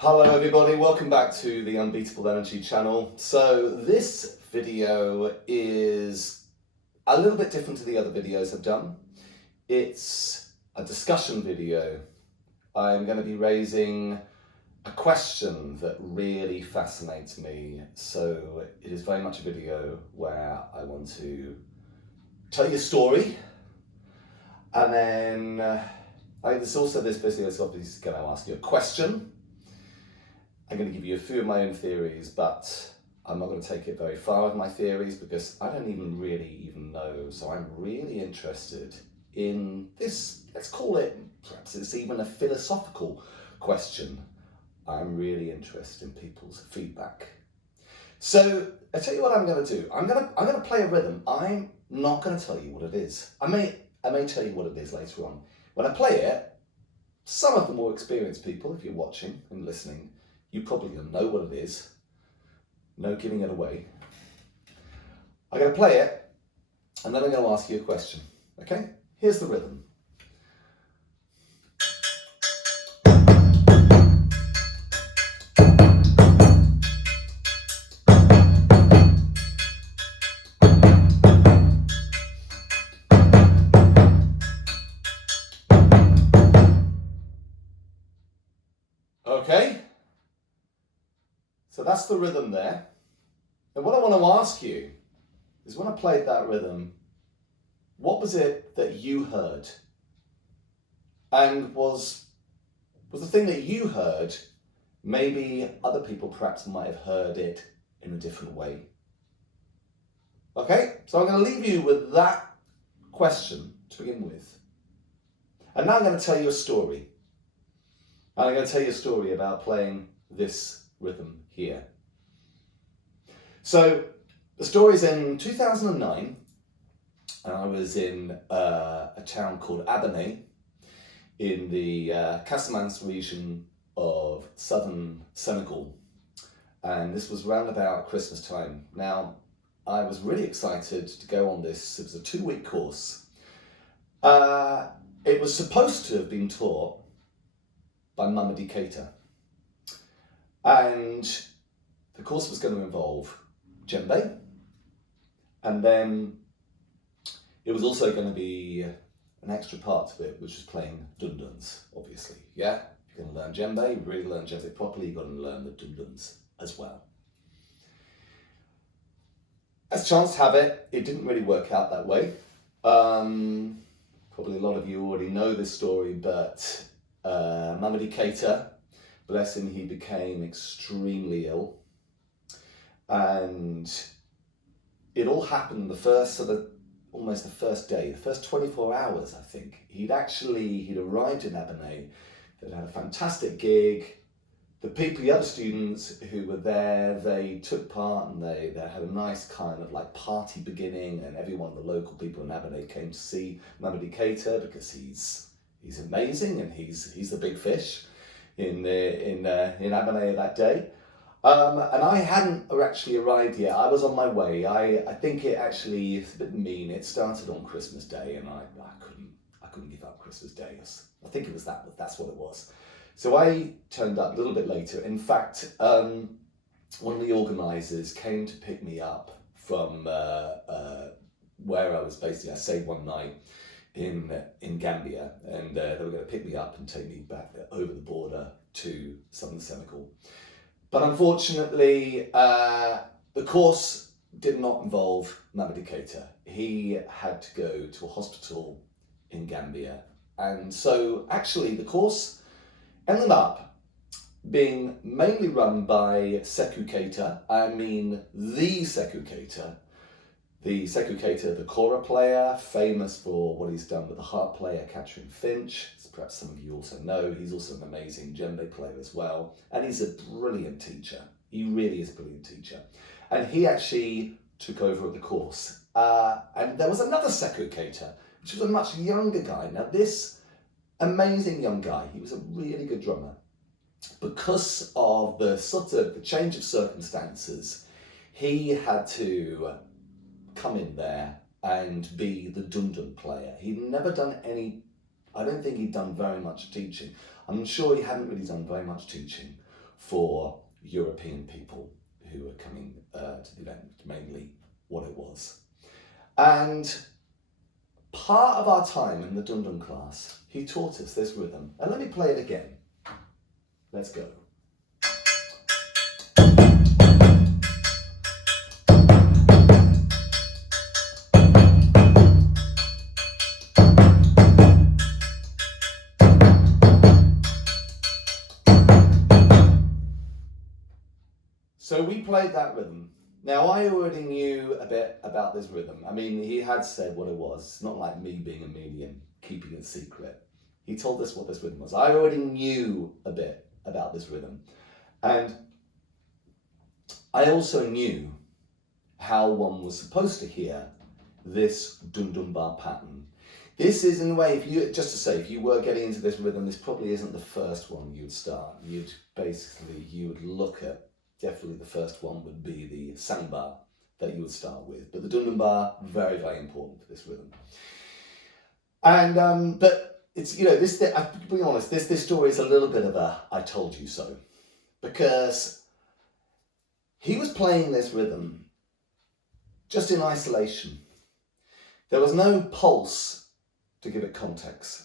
Hello everybody, welcome back to the Unbeatable Energy channel. So this video is a little bit different to the other videos I've done. It's a discussion video. I'm going to be raising a question that really fascinates me. So it is very much a video where I want to tell you a story, and then this video is obviously going to ask you a question. I'm going to give you a few of my own theories, but I'm not going to take it very far with my theories because I don't really know. So I'm really interested in this, let's call it, perhaps it's even a philosophical question. I'm really interested in people's feedback. So I tell you what I'm going to do. I'm going to play a rhythm. I'm not going to tell you what it is. I may tell you what it is later on. When I play it, some of the more experienced people, if you're watching and listening, you probably don't know what it is. No giving it away. I'm going to play it, and then I'm going to ask you a question. Okay? Here's the rhythm. Okay? So that's the rhythm there. And what I want to ask you is, when I played that rhythm, what was it that you heard? And was the thing that you heard, maybe other people perhaps might have heard it in a different way? Okay, so I'm going to leave you with that question to begin with. And now I'm going to tell you a story. And I'm going to tell you a story about playing this rhythm here. So the story's in 2009, and I was in a town called Abernay in the Casamance region of southern Senegal, and this was round about Christmas time. Now, I was really excited to go on this. It was a 2-week course. It was supposed to have been taught by Mamadi Keita, and the course was going to involve djembe, and then it was also going to be an extra part of it, which was playing dunduns, obviously. Yeah, if you're going to learn djembe, you really learn djembe properly, you've got to learn the dunduns as well. As chance to have it, it didn't really work out that way. Probably a lot of you already know this story, but Mamadi Keita, bless him, he became extremely ill. And it all happened almost the first day, the first 24 hours, I think. He'd arrived in Abernay. They'd had a fantastic gig. The other students who were there, they took part, and they had a nice kind of like party beginning, and everyone, the local people in Abernay, came to see Mamadi Keita because he's amazing, and he's the big fish in Abernay that day. And I hadn't actually arrived yet. I was on my way. I think it's a bit mean. It started on Christmas Day, and I couldn't give up Christmas Day. I think that's what it was. So I turned up a little bit later. In fact, one of the organisers came to pick me up from where I was based. I stayed one night in Gambia, and they were going to pick me up and take me back over the border to southern Senegal. But unfortunately, the course did not involve Mamadi Keita. He had to go to a hospital in Gambia. And so actually the course ended up being mainly run by Sekou Keita. I mean the Sekou Keita. The Sekou Keita, the kora player, famous for what he's done with the harp player Catherine Finch. As perhaps some of you also know, he's also an amazing djembe player as well. And he's a brilliant teacher. He really is a brilliant teacher. And he actually took over at the course. And there was another Sekou Keita, which was a much younger guy. Now this amazing young guy, he was a really good drummer. Because of the change of circumstances, he had to come in there and be the dundun player. He'd never done I don't think he'd done very much teaching. I'm sure he hadn't really done very much teaching for European people who were coming to the event, mainly what it was. And part of our time in the dundun class, he taught us this rhythm. And let me play it again. Let's go. So we played that rhythm. Now, I already knew a bit about this rhythm. I mean, he had said what it was. It's not like me being a medium, keeping it secret. He told us what this rhythm was. I already knew a bit about this rhythm. And I also knew how one was supposed to hear this dundunba pattern. This is, in a way, if you were getting into this rhythm, this probably isn't the first one you'd start. You would look at, definitely the first one would be the sangba that you would start with. But the dundunba, very, very important for this rhythm. And, but it's, to be honest, this story is a little bit of a I told you so. Because he was playing this rhythm just in isolation. There was no pulse to give it context.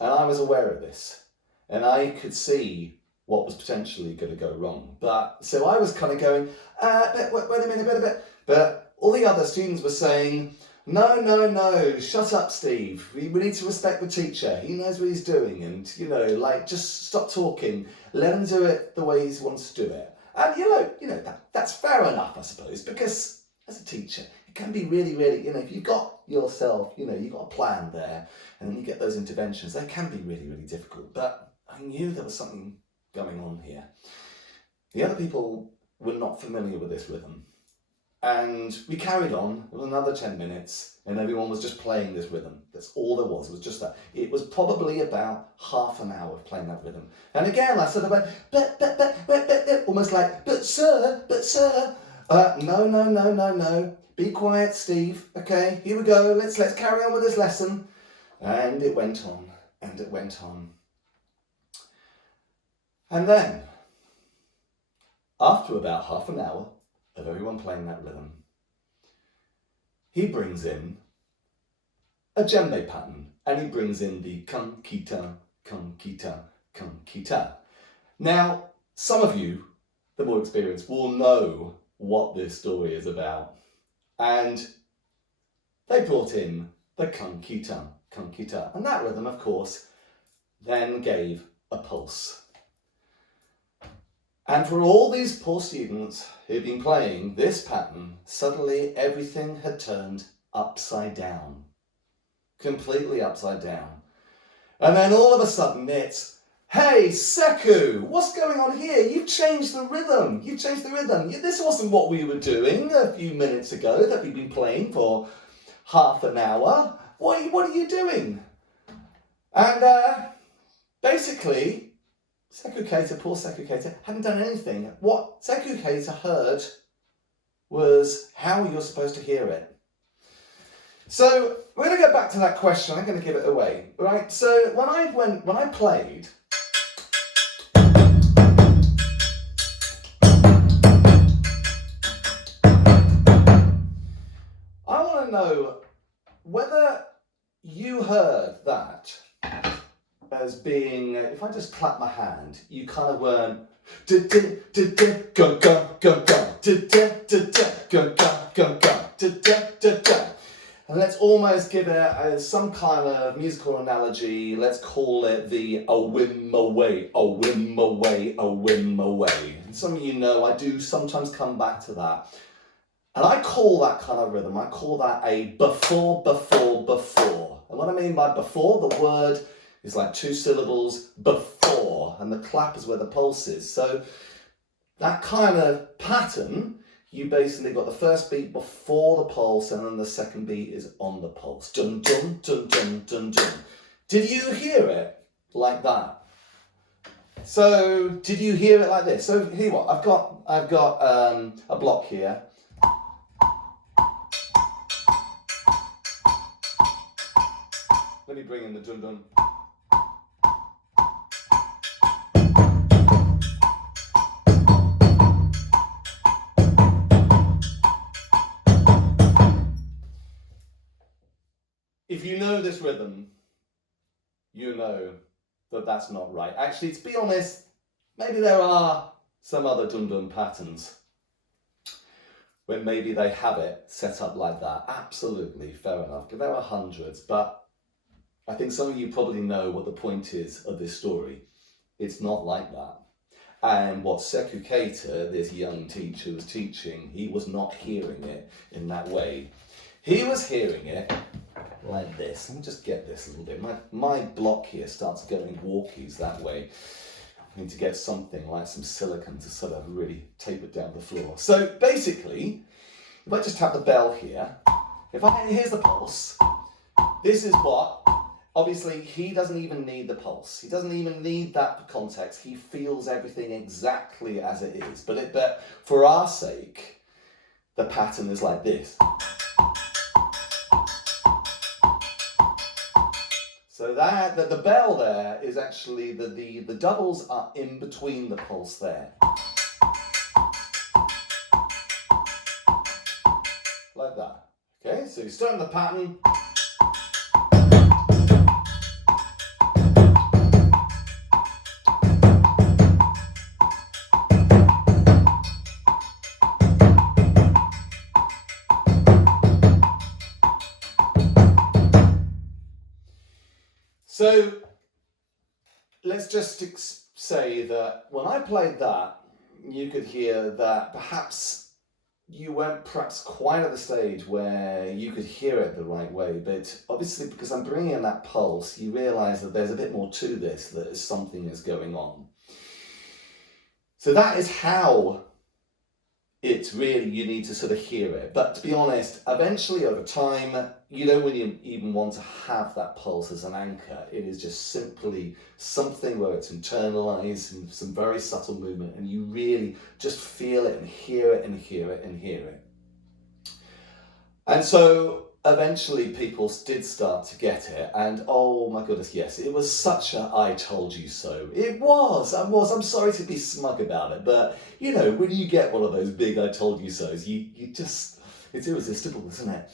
And I was aware of this. And I could see what was potentially going to go wrong. But so I was kind of going, wait a minute. But all the other students were saying, no, shut up, Steve. We need to respect the teacher. He knows what he's doing. And, just stop talking. Let him do it the way he wants to do it. And, that's fair enough, I suppose, because as a teacher, it can be really, really, if you've got yourself, you've got a plan there, and then you get those interventions, they can be really, really difficult. But I knew there was something going on here. The other people were not familiar with this rhythm. And we carried on. It was another 10 minutes, and everyone was just playing this rhythm. That's all there was. It was just that. It was probably about half an hour of playing that rhythm. And again, I sort of went, but, almost like, but sir. No. Be quiet, Steve. Okay, here we go. Let's carry on with this lesson. And it went on, and it went on. And then, after about half an hour of everyone playing that rhythm, he brings in a djembe pattern, and he brings in the kam kita. Now, some of you, the more experienced, will know what this story is about. And they brought in the kam kita. And that rhythm, of course, then gave a pulse. And for all these poor students who'd been playing this pattern, suddenly everything had turned upside down. Completely upside down. And then all of a sudden it's, hey, Seku, what's going on here? You've changed the rhythm. This wasn't what we were doing a few minutes ago that we've been playing for half an hour. What are you doing? And basically, Seku Keita, poor Seku Keita, hadn't done anything. What Seku Keita heard was how you're supposed to hear it. So we're going to go back to that question. I'm going to give it away, right? So when I played, I want to know whether you heard that as being, if I just clap my hand, you kind of weren't and let's almost give it as some kind of musical analogy. Let's call it the a whim away. And some of you know I do sometimes come back to that. And I call that kind of rhythm, I call that a before. And what I mean by before, the word is like 2 syllables, before, and the clap is where the pulse is. So that kind of pattern, you basically got the first beat before the pulse, and then the second beat is on the pulse. Dun dun dun dun dun dun. Did you hear it like that? So did you hear it like this? So here what? I've got a block here. Let me bring in the dun dun. rhythm, you know that that's not right. Actually, to be honest, maybe there are some other dundun patterns when maybe they have it set up like that. Absolutely, fair enough. There are hundreds, but I think some of you probably know what the point is of this story. It's not like that. And what Sekou Keita, this young teacher, was teaching, he was not hearing it in that way. He was hearing it like this. Let me just get this a little bit. My block here starts going walkies that way. I need to get something like some silicone to sort of really tape it down the floor. So basically, if I just have the bell here, here's the pulse. This is what, obviously he doesn't even need the pulse. He doesn't even need that for context. He feels everything exactly as it is. But for our sake, the pattern is like this. So that the bell there is actually the doubles are in between the pulse there. Like that. Okay, so you start the pattern. So let's just say that when I played that, you could hear that perhaps you weren't quite at the stage where you could hear it the right way, but obviously because I'm bringing in that pulse, you realise that there's a bit more to this, that something is going on. So that is how it's really, you need to sort of hear it. But to be honest, eventually over time, you don't really even want to have that pulse as an anchor. It is just simply something where it's internalized and some very subtle movement, and you really just feel it and hear it and hear it and hear it. And so eventually people did start to get it, and oh my goodness, yes, it was such a I told you so. It was, I'm sorry to be smug about it, but you know, when you get one of those big I told you so's, you just, it's irresistible, isn't it?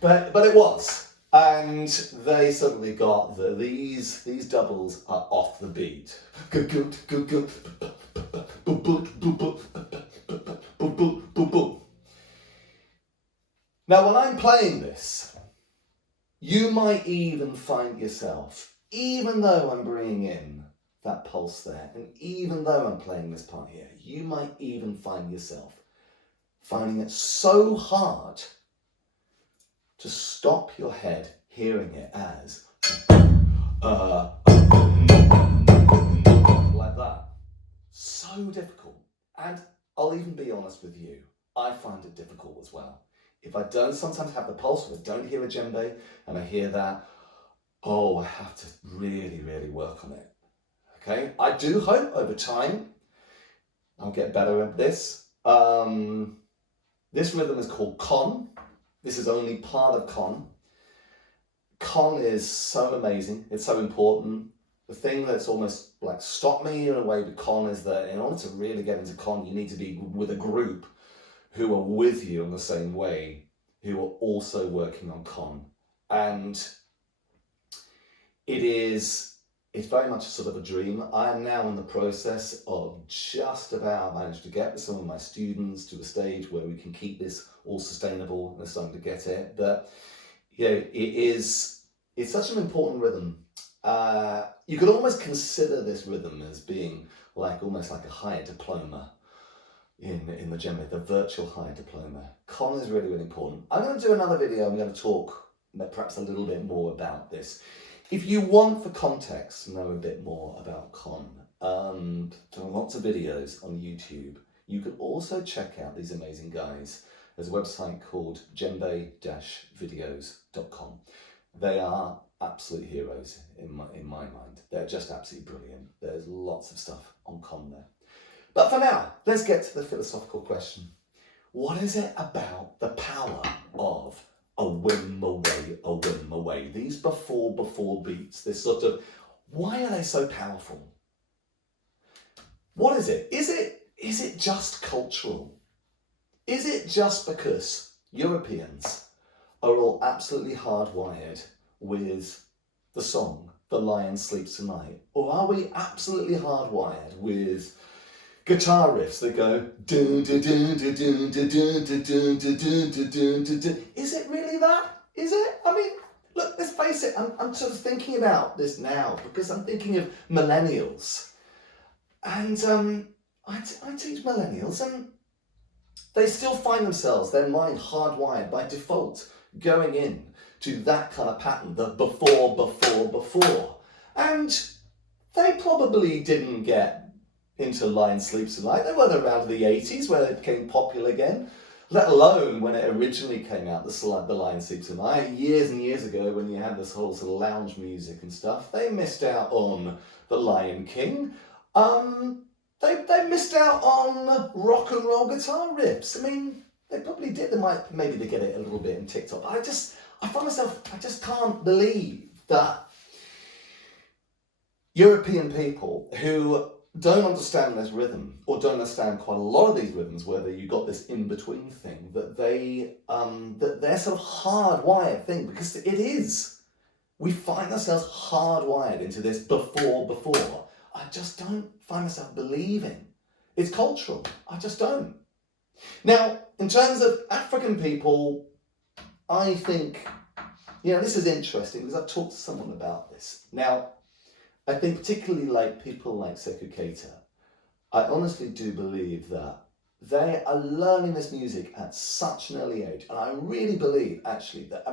But it was, and they suddenly got that these doubles are off the beat. Now, when I'm playing this, you might even find yourself, even though I'm bringing in that pulse there, and even though I'm playing this part here, you might even find yourself finding it so hard to stop your head hearing it as like that. So difficult. And I'll even be honest with you, I find it difficult as well. If I don't sometimes have the pulse, or I don't hear a djembe, and I hear that, oh, I have to really, really work on it. Okay, I do hope over time I'll get better at this. This rhythm is called con. This is only part of con. Con is so amazing. It's so important. The thing that's almost like stopped me in a way with con is that in order to really get into con, you need to be with a group who are with you in the same way, who are also working on con. And it's very much sort of a dream. I am now in the process of just about managed to get some of my students to a stage where we can keep this all sustainable, and they're starting to get it. But you know, it's such an important rhythm. You could almost consider this rhythm as being almost like a higher diploma in the djembe, the virtual higher diploma. Con is really, really important. I'm going to do another video. I'm going to talk perhaps a little bit more about this. If you want, for context, to know a bit more about con, there are lots of videos on YouTube. You can also check out these amazing guys. There's a website called djembe-videos.com. They are absolute heroes in my mind. They're just absolutely brilliant. There's lots of stuff on con there. But for now, let's get to the philosophical question. What is it about the power of a whim away? These before beats, this sort of, why are they so powerful? What is it? Is it just cultural? Is it just because Europeans are all absolutely hardwired with the song, The Lion Sleeps Tonight? Or are we absolutely hardwired with guitar riffs that go do do do do do do do do do do do do do do? Is it really that? Is it? I mean, look, let's face it, I'm sort of thinking about this now because I'm thinking of millennials. And I teach millennials, and they still find themselves, their mind hardwired by default, going in to that kind of pattern, the before. And they probably didn't get into Lion Sleeps Tonight. They weren't around the 80s where it became popular again, let alone when it originally came out, the Lion Sleeps Tonight, years and years ago when you had this whole sort of lounge music and stuff. They missed out on The Lion King. They missed out on rock and roll guitar riffs. I mean, they probably did. Maybe they get it a little bit in TikTok. I find myself, I just can't believe that European people who don't understand this rhythm, or don't understand quite a lot of these rhythms, whether you got this in-between thing, that they're sort of hardwired thing, because it is. We find ourselves hardwired into this before. I just don't find myself believing. It's cultural. I just don't. Now, in terms of African people, I think, this is interesting because I've talked to someone about this. Now, I think particularly like people like Sekou Keita, I honestly do believe that they are learning this music at such an early age. And I really believe, actually, that,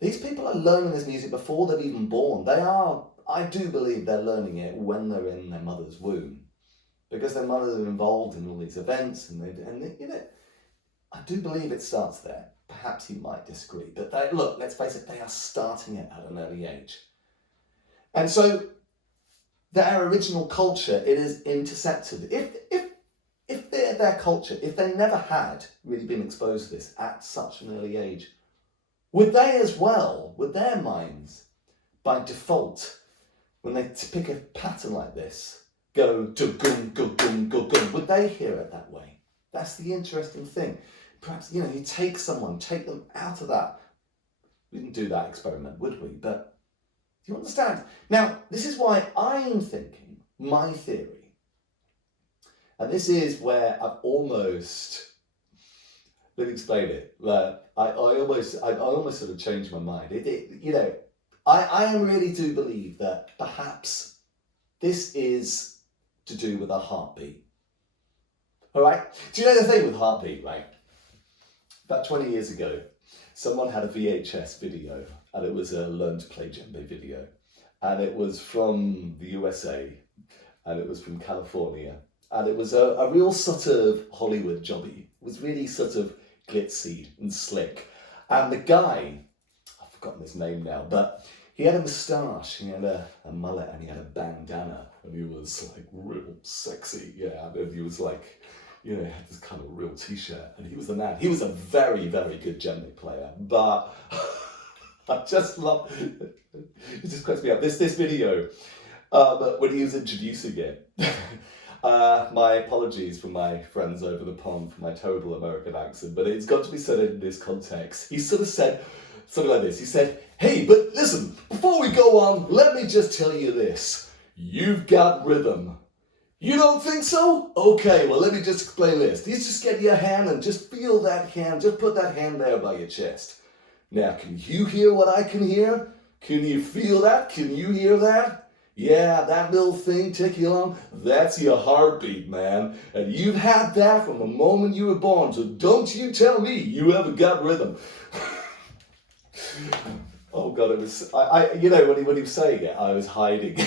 these people are learning this music before they're even born. I do believe they're learning it when they're in their mother's womb, because their mothers are involved in all these events, and I do believe it starts there. Perhaps you might disagree, but look, let's face it, they are starting it at an early age. And so their original culture, it is intercepted. If their culture, if they never had really been exposed to this at such an early age, would they as well, with their minds, by default, when they pick a pattern like this, go do-gum, go-gum, go-gum, would they hear it that way? That's the interesting thing. Perhaps, you take them out of that. We didn't do that experiment, would we? But do you understand? Now, this is why I'm thinking, my theory, and this is where I've almost, let me explain it. I almost sort of changed my mind. I really do believe that perhaps this is to do with our heartbeat. All right? Do you know the thing with heartbeat, right? About 20 years ago, someone had a VHS video, and it was a learn to play djembe video. And it was from the USA, and it was from California. And it was a real sort of Hollywood jobby. It was really sort of glitzy and slick. And the guy, I've forgotten his name now, but he had a moustache, he had a mullet, and he had a bandana, and he was like real sexy, and he was like, he had this kind of real t-shirt, and he was the man. He was a very, very good djembe player, but I just love, it just cracks me up. This video, but when he was introducing it, my apologies for my friends over the pond for my terrible American accent, but it's got to be said in this context. He sort of said something like this. He said, "Hey, but listen, before we go on, let me just tell you this. You've got rhythm. You don't think so? Okay, well, let me just explain this. You just get your hand and just feel that hand. Just put that hand there by your chest. Now, can you hear what I can hear? Can you feel that? Can you hear that? Yeah, that little thing ticking along, that's your heartbeat, man. And you've had that from the moment you were born, so don't you tell me you haven't got rhythm." Oh God, it was, when he was saying it, I was hiding.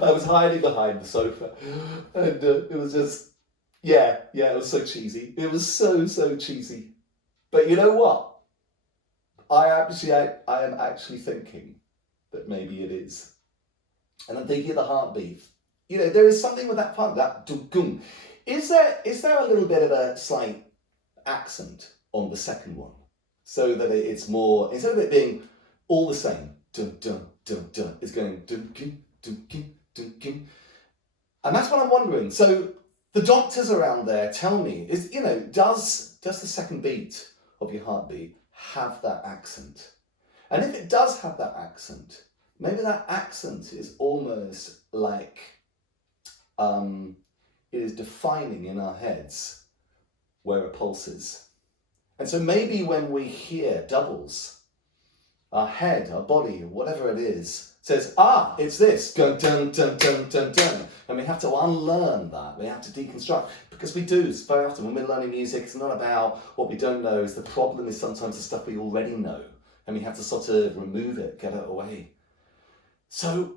I was hiding behind the sofa, and it was just, it was so cheesy. It was so cheesy. But you know what? I am actually thinking that maybe it is. And I'm thinking of the heartbeat. There is something with that part, that dum. Is there a little bit of a slight accent on the second one, so that it's more, instead of it being all the same, dum dum dum dum, it's going dum dum dum dum dum. And that's what I'm wondering. So the doctors around there tell me, does the second beat of your heartbeat have that accent. And if it does have that accent, maybe that accent is almost like it is defining in our heads where a pulse is. And so maybe when we hear doubles, our head, our body, whatever it is, says, it's this, dun, dun, dun, dun, dun, dun. And we have to unlearn that. We have to deconstruct. Because we do, very often when we're learning music, it's not about what we don't know. The problem is sometimes the stuff we already know. And we have to sort of remove it, get it away. So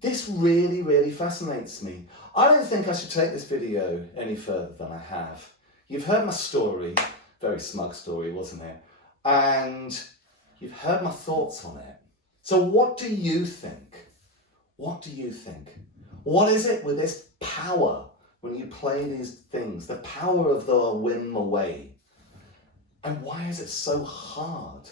this really, really fascinates me. I don't think I should take this video any further than I have. You've heard my story, very smug story, wasn't it? And you've heard my thoughts on it. So what do you think? What do you think? What is it with this power when you play these things? The power of the whim away. And why is it so hard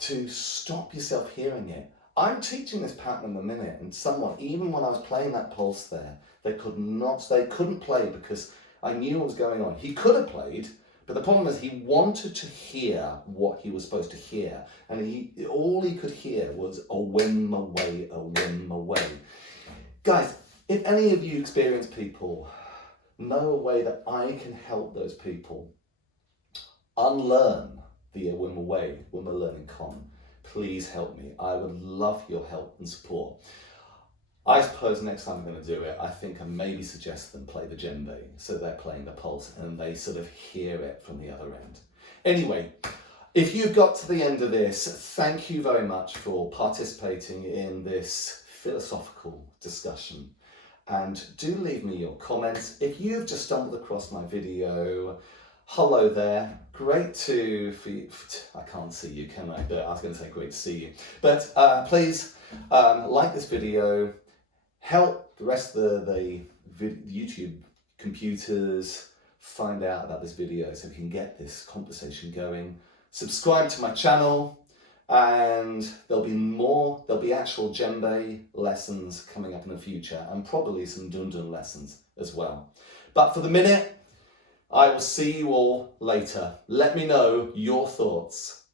to stop yourself hearing it? I'm teaching this pattern in a minute, and someone, even when I was playing that pulse there, they couldn't play because I knew what was going on. He could have played, but the problem is he wanted to hear what he was supposed to hear, and all he could hear was a whim away, a whim away. Guys, if any of you experienced people know a way that I can help those people unlearn the whim away, whim learning con, please help me. I would love your help and support. I suppose next time I'm going to do it, I think I maybe suggest them play the djembe, so they're playing the pulse and they sort of hear it from the other end. Anyway, if you've got to the end of this, thank you very much for participating in this philosophical discussion. And do leave me your comments. If you've just stumbled across my video, hello there. Great I can't see you, can I? But I was going to say great to see you. But please like this video. Help the rest of the YouTube computers find out about this video so we can get this conversation going. Subscribe to my channel, and there'll be actual djembe lessons coming up in the future, and probably some dundun lessons as well. But for the minute, I will see you all later. Let me know your thoughts.